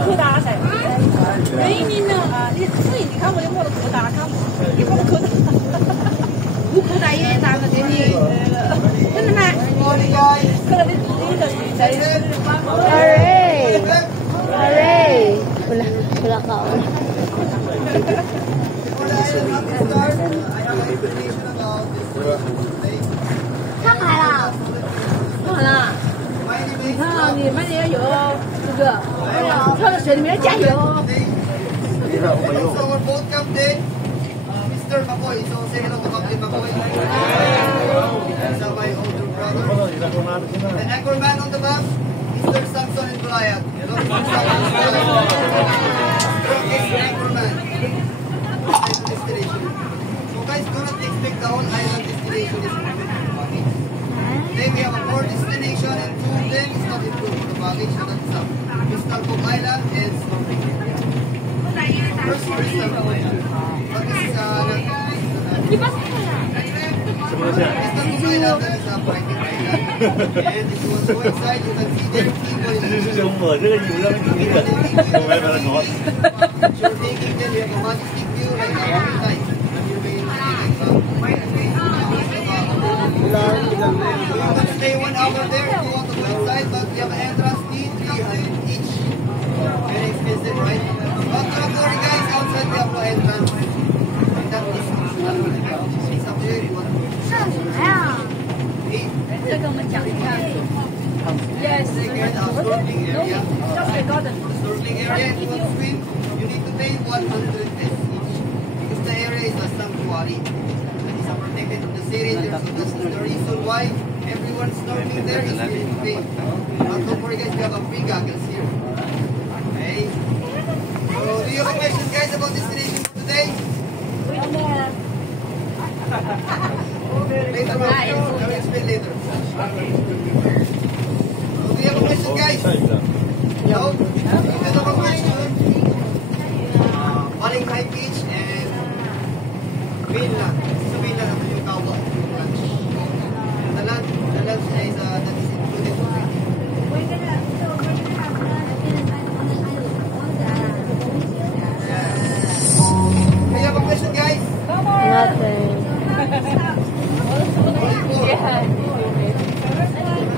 可大噻。每年呢你所以你看我的我的可大，看你我的可大，不可大也大个给你，真的吗？可能你的女仔。Hooray! Wala ka. Saan ka lang? Saan lang？你看啊，你们也有这个，跳到水里面加油。Mr. Makoy, so say hello to Captain Makoy. My older brother. The anchorman on the map, Mr. Samson and Goliath. Hello, strongest anchorman. Destination. So guys, do not expect the whole island destination is moving to the package. Today we have a 4 destination and 2 of them is not included in the package. So that's Crystal Cove Island and Snorkeling. First Crystal Cove Island. But this is Ông mở rất là nhiều lắm, không biết là không phải là ngọt. Stay 1 hour there if you want to go inside, but you have an entrance fee, 300 each. Very expensive, right? But don't worry guys, outside we have no entrance. That is it's up to you if you want to go. Yes. Second, snorkeling area. The snorkeling area, if you want to swim, you need to pay 100 pesos each. Because the area is a sanctuary. It is protected from the city, so that's the reason why everyone snorkeling there is willing to pay. But don't worry guys, we have a free goggles here. Okay? So, do you have a question guys about destination for today? Later on, I will explain later. Do you have a question guys? No? If you have a question, Balinghay Beach and Mainland. Sa Mainland naman yung tawag. The lunch is that is included. Do you have a question guys? Nothing.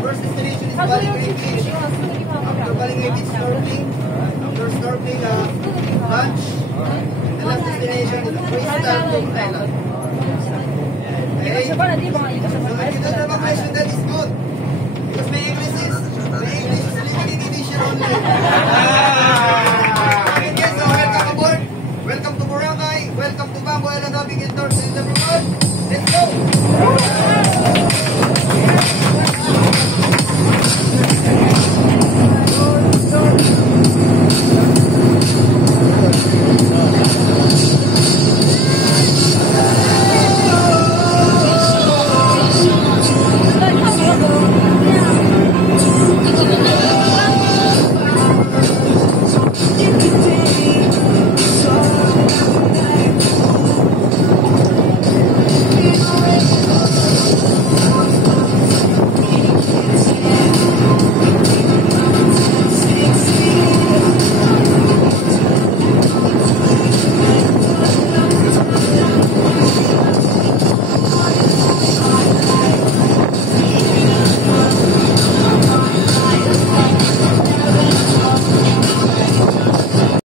First destination is Balinghay Beach. After Balinghay Beach snorkeling, after snorkeling, lunch. The last destination is Crystal Cove Island.